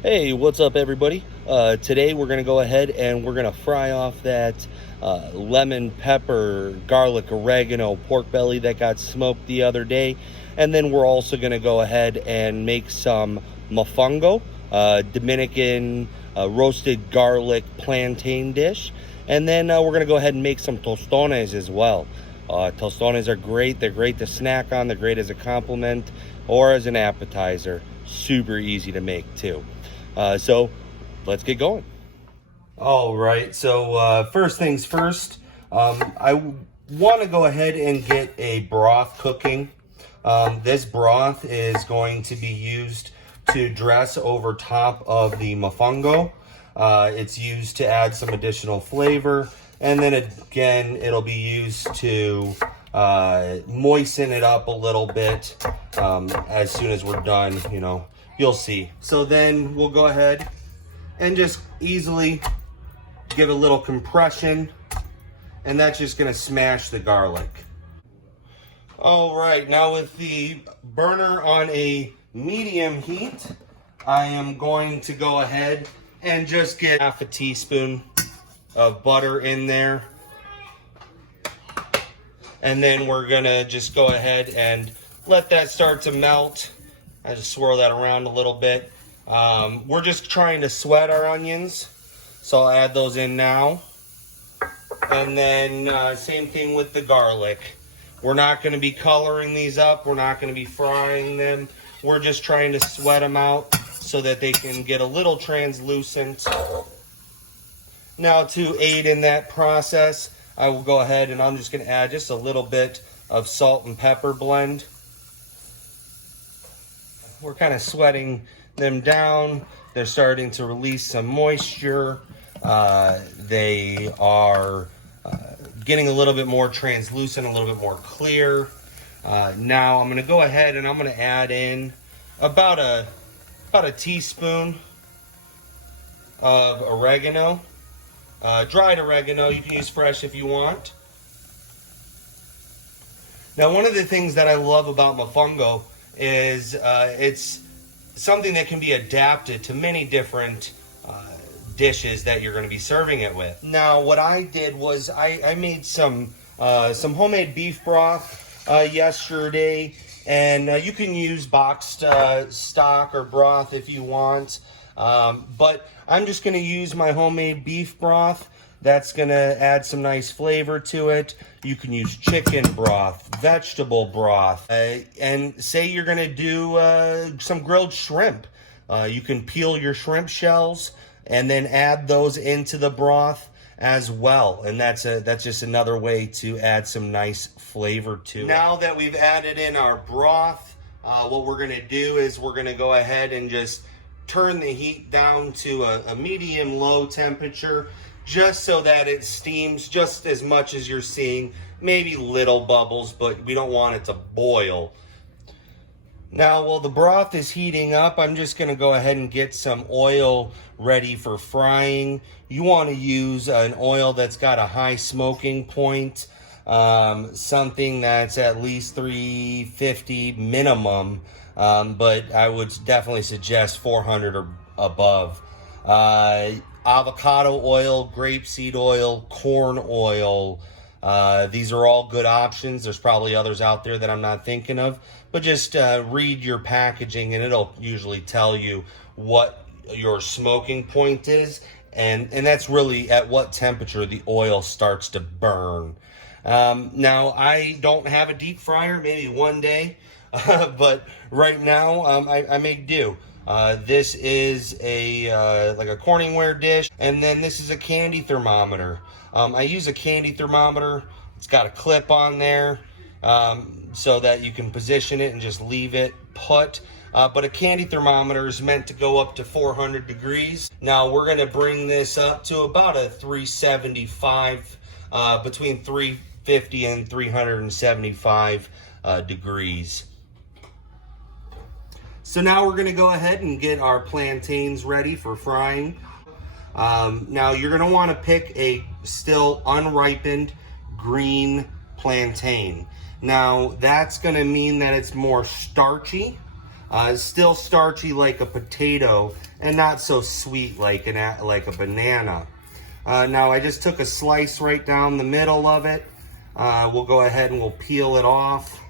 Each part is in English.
Hey, what's up, everybody? Today we're going to go ahead and we're going to fry off that lemon, pepper, garlic, oregano, pork belly that got smoked the other day. And then we're also going to go ahead and make some mofongo, Dominican roasted garlic plantain dish. And then we're going to go ahead and make some tostones as well. Tostones are great. They're great to snack on. They're great as a compliment or as an appetizer. Super easy to make too. So let's get going. All right, so first things first, I want to go ahead and get a broth cooking. This broth is going to be used to dress over top of the mofongo. It's used to add some additional flavor, and then again, it'll be used to moisten it up a little bit as soon as we're done, you'll see. So then we'll go ahead and just easily give a little compression, and that's just gonna smash the garlic. All right, now with the burner on a medium heat, I am going to go ahead and just get half a teaspoon of butter in there. And then we're gonna just go ahead and let that start to melt. I just swirl that around a little bit. We're just trying to sweat our onions, so I'll add those in now. And then same thing with the garlic. We're not going to be coloring these up. We're not going to be frying them. We're just trying to sweat them out so that they can get a little translucent. Now, to aid in that process, I will go ahead and I'm just going to add just a little bit of salt and pepper blend. We're kind of sweating them down. They're starting to release some moisture. They are getting a little bit more translucent, a little bit more clear. Now I'm going to go ahead and I'm going to add in about a teaspoon of oregano. Dried oregano. You can use fresh if you want. Now, one of the things that I love about mofongo is it's something that can be adapted to many different dishes that you're going to be serving it with. Now, what I did was I made some homemade beef broth yesterday, and you can use boxed stock or broth if you want, but I'm just going to use my homemade beef broth. That's going to add some nice flavor to it. You can use chicken broth, vegetable broth, and say you're going to do some grilled shrimp. You can peel your shrimp shells and then add those into the broth as well. And that's just another way to add some nice flavor to it. Now that we've added in our broth, what we're going to do is we're going to go ahead and just turn the heat down to a medium-low temperature, just so that it steams just as much as you're seeing, maybe little bubbles, but we don't want it to boil. Now, while the broth is heating up, I'm just going to go ahead and get some oil ready for frying. You want to use an oil that's got a high smoking point, something that's at least 350 minimum, but I would definitely suggest 400 or above. Avocado oil, grapeseed oil, corn oil. These are all good options. There's probably others out there that I'm not thinking of, but just read your packaging and it'll usually tell you what your smoking point is, and that's really at what temperature the oil starts to burn. Now, I don't have a deep fryer, maybe one day, but right now I make do. This is like a Corningware dish, and then this is a candy thermometer. I use a candy thermometer. It's got a clip on there so that you can position it and just leave it put. But a candy thermometer is meant to go up to 400 degrees. Now we're going to bring this up to about a 375, between 350 and 375 degrees. So now we're going to go ahead and get our plantains ready for frying. Now you're going to want to pick a still unripened green plantain. Now that's going to mean that it's more starchy, Still starchy like a potato and not so sweet like a banana. Now I just took a slice right down the middle of it. We'll go ahead and we'll peel it off.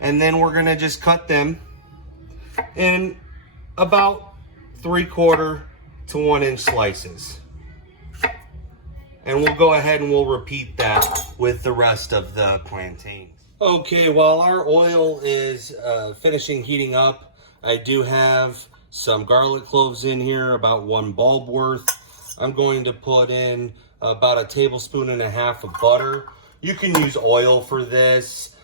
And then we're gonna just cut them in about 3/4 to 1 inch slices. And we'll go ahead and we'll repeat that with the rest of the plantains. Okay, while our oil is finishing heating up, I do have some garlic cloves in here, about 1 bulb worth. I'm going to put in about 1.5 tablespoons of butter. You can use oil for this.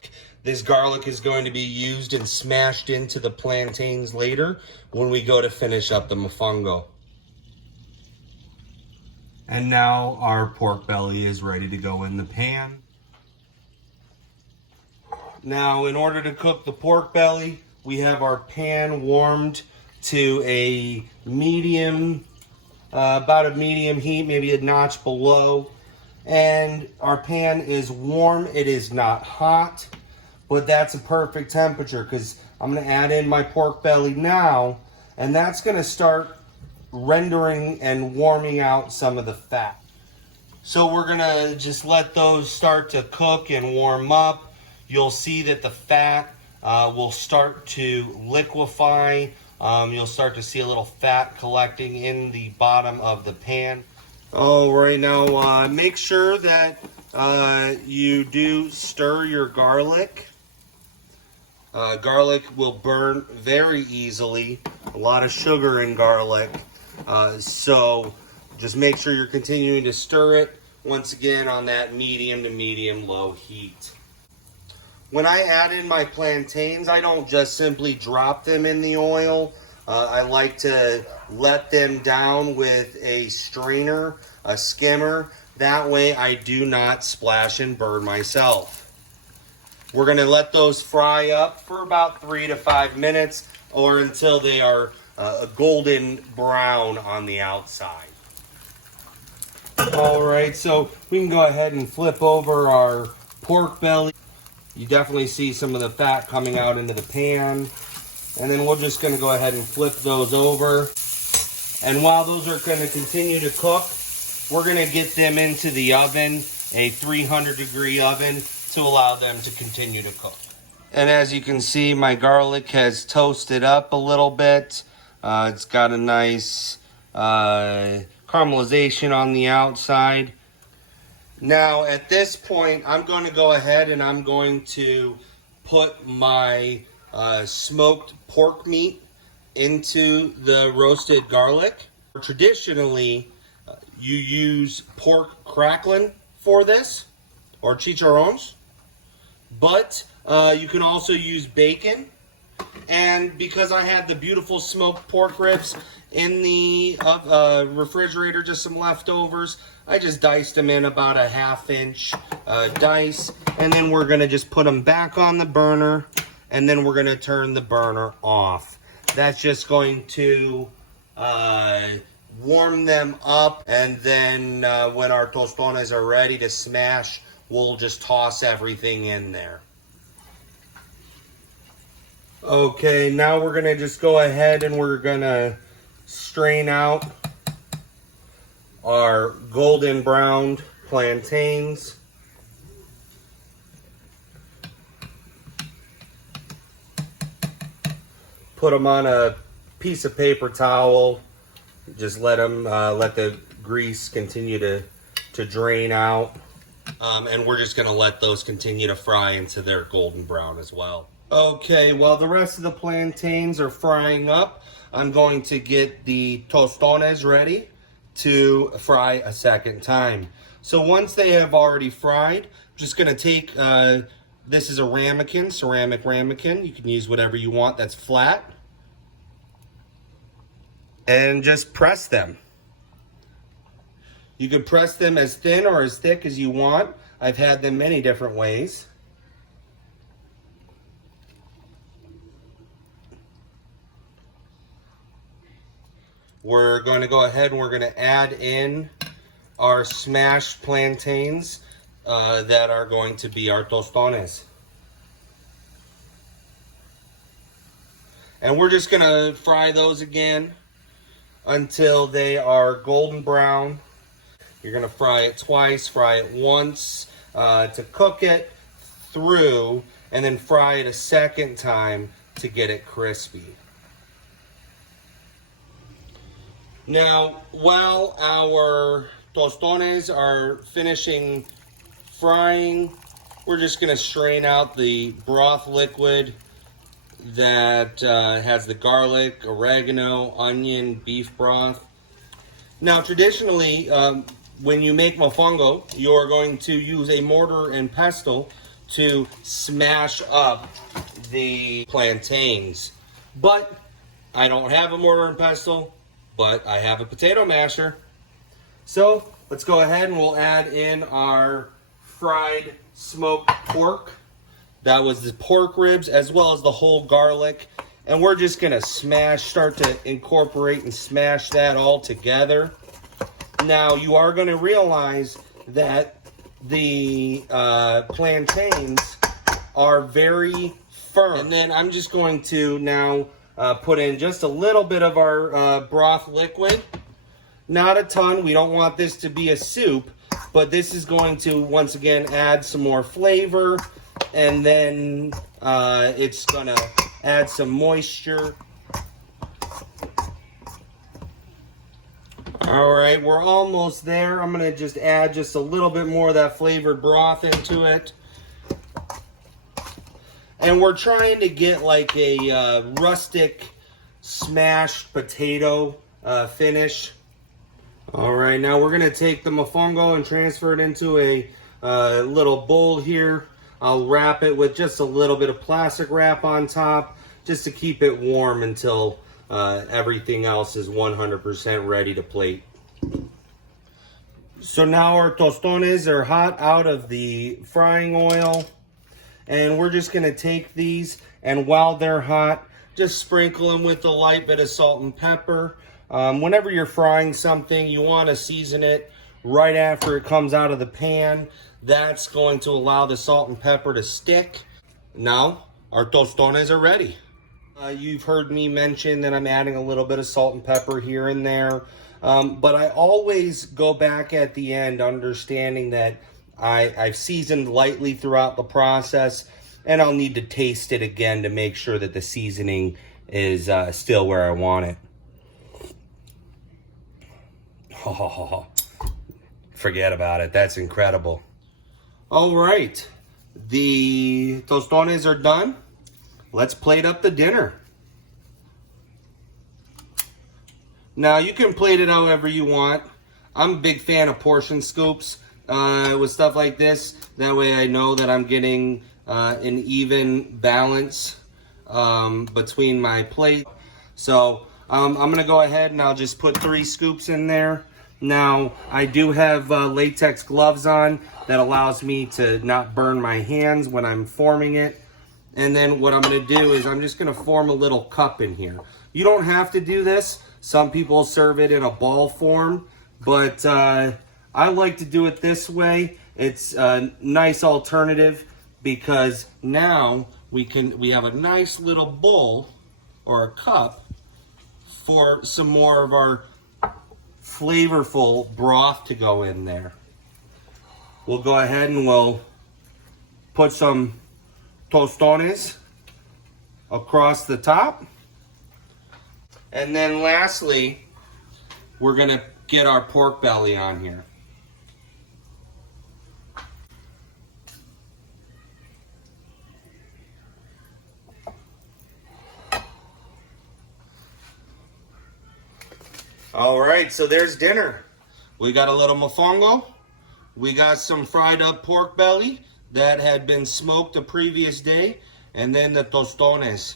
This garlic is going to be used and smashed into the plantains later when we go to finish up the mofongo. And now our pork belly is ready to go in the pan. Now, in order to cook the pork belly, we have our pan warmed to a medium, about a medium heat, maybe a notch below. And our pan is warm. It is not hot, but that's a perfect temperature because I'm going to add in my pork belly now, and that's going to start rendering and warming out some of the fat. So we're going to just let those start to cook and warm up. You'll see that the fat will start to liquefy. You'll start to see a little fat collecting in the bottom of the pan. Oh, right now, make sure that you do stir your garlic. Garlic will burn very easily. A lot of sugar in garlic. So just make sure you're continuing to stir it, once again, on that medium to medium low heat. When I add in my plantains, I don't just simply drop them in the oil. I like to let them down with a strainer, a skimmer. That way I do not splash and burn myself. We're going to let those fry up for about 3 to 5 minutes or until they are a golden brown on the outside. All right, so we can go ahead and flip over our pork belly. You definitely see some of the fat coming out into the pan. And then we're just going to go ahead and flip those over. And while those are going to continue to cook, we're going to get them into the oven, a 300-degree oven, to allow them to continue to cook. And as you can see, my garlic has toasted up a little bit. It's got a nice caramelization on the outside. Now, at this point, I'm going to go ahead and I'm going to put my smoked pork meat into the roasted garlic. Traditionally, you use pork crackling for this, or chicharrones, but you can also use bacon. And because I had the beautiful smoked pork ribs in the refrigerator, just some leftovers, I just diced them in about a 1/2 inch dice, and then we're going to just put them back on the burner, and then we're going to turn the burner off. That's just going to warm them up, and then when our tostones are ready to smash, we'll just toss everything in there. Okay, now we're going to just go ahead and we're going to strain out our golden browned plantains. Put them on a piece of paper towel. Just let them, let the grease continue to drain out. And we're just going to let those continue to fry into their golden brown as well. Okay, while the rest of the plantains are frying up, I'm going to get the tostones ready to fry a second time. So once they have already fried, I'm just going to take, this is a ramekin, ceramic ramekin. You can use whatever you want that's flat. And just press them. You can press them as thin or as thick as you want. I've had them many different ways. We're going to go ahead and we're going to add in our smashed plantains that are going to be our tostones. And we're just gonna fry those again until they are golden brown. You're gonna fry it twice, fry it once to cook it through, and then fry it a second time to get it crispy. Now, while our tostones are finishing frying, we're just gonna strain out the broth liquid that has the garlic, oregano, onion, beef broth. Now, traditionally, when you make mofongo, you're going to use a mortar and pestle to smash up the plantains. But I don't have a mortar and pestle, but I have a potato masher. So let's go ahead and we'll add in our fried smoked pork. That was the pork ribs as well as the whole garlic. And we're just gonna start to incorporate and smash that all together. Now you are gonna realize that the plantains are very firm. And then I'm just going to now put in just a little bit of our broth liquid. Not a ton, we don't want this to be a soup, but this is going to, once again, add some more flavor. And then it's gonna add some moisture. All right, we're almost there. I'm gonna just add just a little bit more of that flavored broth into it. And we're trying to get like a rustic smashed potato finish. All right, now we're gonna take the mofongo and transfer it into a little bowl here. I'll wrap it with just a little bit of plastic wrap on top just to keep it warm until everything else is 100% ready to plate. So now our tostones are hot out of the frying oil, and we're just gonna take these, and while they're hot, just sprinkle them with a light bit of salt and pepper. Whenever you're frying something, you wanna season it right after it comes out of the pan. That's going to allow the salt and pepper to stick. Now, our tostones are ready. You've heard me mention that I'm adding a little bit of salt and pepper here and there. But I always go back at the end understanding that I've seasoned lightly throughout the process, and I'll need to taste it again to make sure that the seasoning is still where I want it. Oh, forget about it. That's incredible. All right, the tostones are done. Let's plate up the dinner. Now, you can plate it however you want. I'm a big fan of portion scoops with stuff like this. That way I know that I'm getting an even balance between my plate. So I'm gonna go ahead and I'll just put 3 scoops in there. Now, I do have latex gloves on that allows me to not burn my hands when I'm forming it. And then what I'm gonna do is I'm just gonna form a little cup in here. You don't have to do this. Some people serve it in a ball form, but I like to do it this way. It's a nice alternative because now we have a nice little bowl or a cup for some more of our flavorful broth to go in there. We'll go ahead and we'll put some tostones across the top. And then lastly, we're gonna get our pork belly on here. All right, so there's dinner. We got a little mofongo. We got some fried up pork belly that had been smoked the previous day. And then the tostones.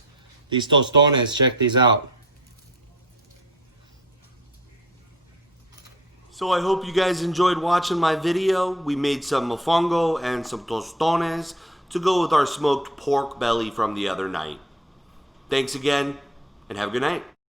These tostones, check these out. So I hope you guys enjoyed watching my video. We made some mofongo and some tostones to go with our smoked pork belly from the other night. Thanks again, and have a good night.